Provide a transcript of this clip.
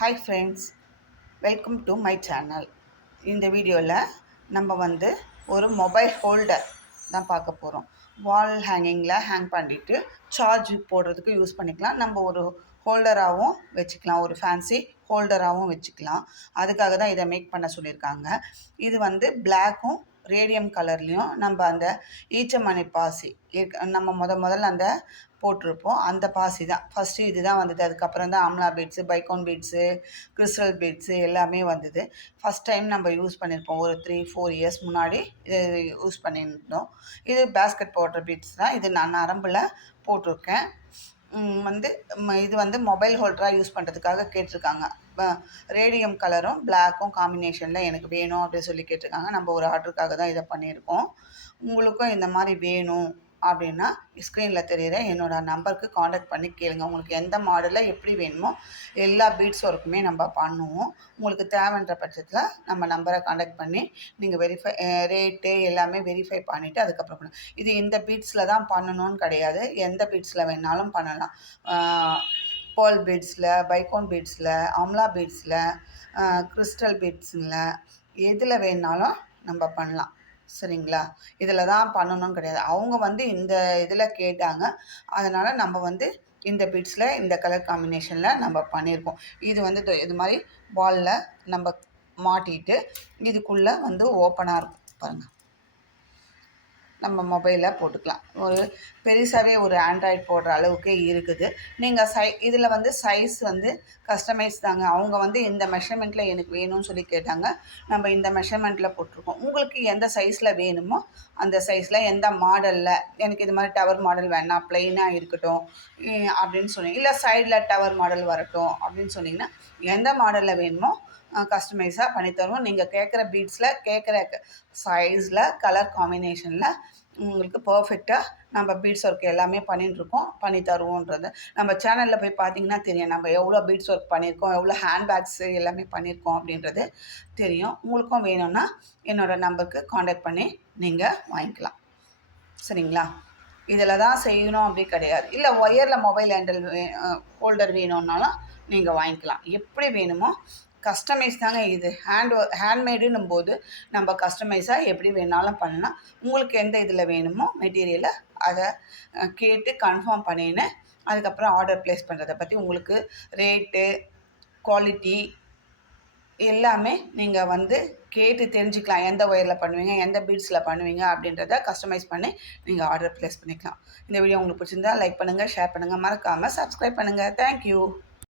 Hi friends, welcome to my channel. இந்த வீடியோவில் நம்ம ஒரு மொபைல் ஹோல்டர் தான் பார்க்க போகிறோம். வால் ஹேங்கிங்கில் ஹேங் பண்ணிவிட்டு சார்ஜ் போடுறதுக்கு யூஸ் பண்ணிக்கலாம். நம்ம ஒரு ஹோல்டராகவும் வச்சுக்கலாம், ஒரு ஃபேன்சி ஹோல்டராகவும் வச்சுக்கலாம். அதுக்காக தான் இதை மேக் பண்ண சொல்லியிருக்காங்க. இது பிளாக்கும் ரேடியம் கலர்லேயும் நம்ம அந்த ஈச்சமணி பாசி நம்ம முதல்ல அந்த போட்டிருப்போம். அந்த பாசி தான் ஃபஸ்ட்டு இது தான் வந்தது. அதுக்கப்புறம் தான் amla beads, bicone beads, crystal beads எல்லாமே வந்தது. ஃபஸ்ட் டைம் நம்ம யூஸ் பண்ணியிருப்போம். ஒரு 3-4 இயர்ஸ் முன்னாடி இது யூஸ் பண்ணியிருந்தோம். இது பேஸ்கெட் பவுடர் பீட்ஸ் தான். இது நான் நரம்பில் போட்டிருக்கேன். இது மொபைல் ஹோல்டராக யூஸ் பண்ணுறதுக்காக கேட்டிருக்காங்க. ரேடியம் கலரும் பிளாக்கும் காம்பினேஷனில் எனக்கு வேணும் அப்படின்னு சொல்லி கேட்டிருக்காங்க. நம்ம ஒரு ஆர்டருக்காக தான் இதை பண்ணியிருக்கோம். உங்களுக்கும் இந்த மாதிரி வேணும் அப்படின்னா ஸ்க்ரீனில் தெரிகிற என்னோடய நம்பருக்கு காண்டாக்ட் பண்ணி கேளுங்க. உங்களுக்கு எந்த மாடலில் எப்படி வேணுமோ எல்லா பீட்ஸ் ஒர்க்குமே நம்ம பண்ணுவோம். உங்களுக்கு தேவைன்ற பட்சத்தில் நம்ம நம்பரை காண்டாக்ட் பண்ணி நீங்கள் ரேட்டு எல்லாமே வெரிஃபை பண்ணிவிட்டு அதுக்கப்புறம் பண்ணலாம். இது இந்த பீட்ஸில் தான் பண்ணணும்னு கிடையாது, எந்த பீட்ஸில் வேணாலும் பண்ணலாம். பேர்ல் பீட்ஸில், பைக்கோன் பீட்ஸில், ஆம்லா பீட்ஸில், கிறிஸ்டல் பீட்ஸில் எதில் வேணாலும் நம்ம பண்ணலாம். சரிங்களா? இதில் தான் பண்ணணும்னு கிடையாது. அவங்க இந்த இதில் கேட்டாங்க. அதனால் நம்ம இந்த பீட்ஸில் இந்த கலர் காம்பினேஷனில் நம்ம பண்ணியிருக்கோம். இது இது மாதிரி வாலில் நம்ம மாட்டிட்டு இதுக்குள்ளே ஓப்பனாக இருக்கும் பாருங்கள். நம்ம மொபைலில் போட்டுக்கலாம். ஒரு பெருசாகவே ஒரு ஆண்ட்ராய்டு போடுற அளவுக்கு இருக்குது. நீங்கள் இதில் சைஸ் கஸ்டமைஸ் தாங்க. அவங்க இந்த மெஷர்மெண்ட்டில் எனக்கு வேணும்னு சொல்லி கேட்டாங்க. நம்ம இந்த மெஷர்மெண்ட்டில் போட்டிருக்கோம். உங்களுக்கு எந்த சைஸில் வேணுமோ அந்த சைஸில், எந்த மாடலில், எனக்கு இது மாதிரி டவர் மாடல் வேணாம், ப்ளைனாக இருக்கட்டும் அப்படின்னு சொன்னீங்க, இல்லை சைடில் டவர் மாடல் வரட்டும் அப்படின்னு சொன்னிங்கன்னா எந்த மாடலில் வேணுமோ கஸ்டமைஸாக பண்ணித்தருவோம். நீங்கள் கேட்குற பீட்ஸில், கேட்குற சைஸில், கலர் காம்பினேஷனில் உங்களுக்கு பர்ஃபெக்டாக நம்ம பீட்ஸ் ஒர்க் எல்லாமே பண்ணிட்டுருக்கோம், பண்ணி தருவோன்றது. நம்ம சேனலில் போய் பார்த்தீங்கன்னா தெரியும், நம்ம எவ்வளோ பீட்ஸ் ஒர்க் பண்ணியிருக்கோம், எவ்வளோ ஹேண்ட்பேக்ஸு எல்லாமே பண்ணியிருக்கோம் அப்படின்றது தெரியும். உங்களுக்கும் வேணும்னா என்னோடய நம்பருக்கு காண்டாக்ட் பண்ணி நீங்கள் வாங்கிக்கலாம். சரிங்களா? இதில் தான் செய்யணும் அப்படி கிடையாது. இல்லை ஒயரில் மொபைல் ஹோல்டர் வேணும்னாலும் நீங்கள் வாங்கிக்கலாம். எப்படி வேணுமோ கஸ்டமைஸ் தாங்க இது. ஹேண்ட்மேடுன்னும் போது நம்ம கஸ்டமைஸாக எப்படி வேணாலும் பண்ணலாம். உங்களுக்கு எந்த இதில் வேணுமோ மெட்டீரியலை அதை கேட்டு கன்ஃபார்ம் பண்ணின்னு அதுக்கப்புறம் ஆர்டர் ப்ளேஸ் பண்ணுறதை பற்றி உங்களுக்கு ரேட்டு, குவாலிட்டி எல்லாமே நீங்கள் கேட்டு தெரிஞ்சுக்கலாம். எந்த ஒயரில் பண்ணுவீங்க, எந்த பீட்ஸில் பண்ணுவீங்க அப்படின்றத கஸ்டமைஸ் பண்ணி நீங்கள் ஆர்டர் ப்ளேஸ் பண்ணிக்கலாம். இந்த வீடியோ உங்களுக்கு பிடிச்சிருந்தா லைக் பண்ணுங்கள், ஷேர் பண்ணுங்கள், மறக்காமல் சப்ஸ்கிரைப் பண்ணுங்கள். தேங்க்யூ.